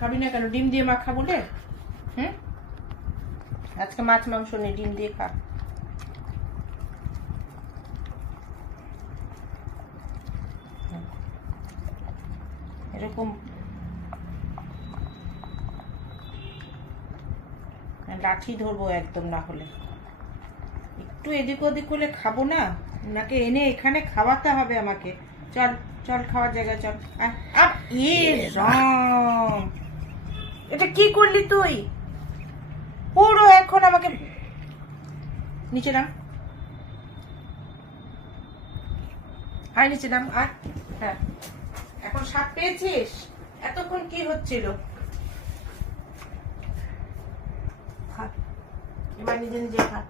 খাবি না কেন? ডিম দিয়ে মাখা বলে? হুম, আজকে মাছ মাংস নেই, ডিম দিয়ে খা। এরকম লাঠি ধরবো একদম, না হলে একটু এদিক ওদিক হলে খাবো না। ওনাকে এনে এখানে খাওয়াতে হবে আমাকে। চল চল, খাওয়ার জায়গায় চল। আর রাম, এটা কি করলি তুই? পুরো এখন আমাকে নিচে নাম, আয় নিচে নাম, আয়। হ্যাঁ, এখন সাপ পেয়েছিস? এতক্ষণ কি হচ্ছিল? এবার নিজে নিজে খা।